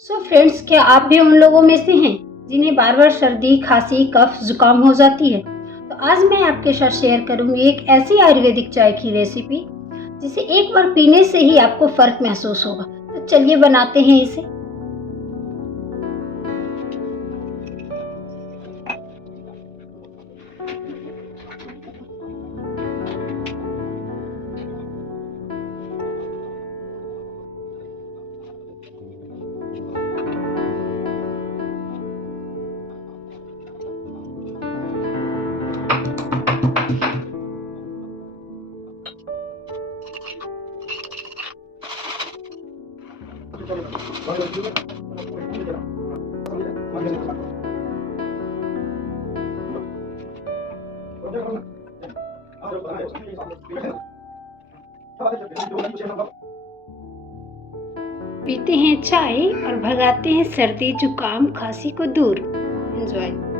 So friends, क्या आप भी उन लोगों में से हैं जिन्हें बार बार सर्दी, खांसी, कफ, जुकाम हो जाती है? तो आज मैं आपके साथ शेयर करूंगी एक ऐसी आयुर्वेदिक चाय की रेसिपी जिसे एक बार पीने से ही आपको फर्क महसूस होगा। तो चलिए बनाते हैं इसे। पीते हैं चाय और भगाते हैं सर्दी, जुकाम, खांसी को दूर। एंजॉय।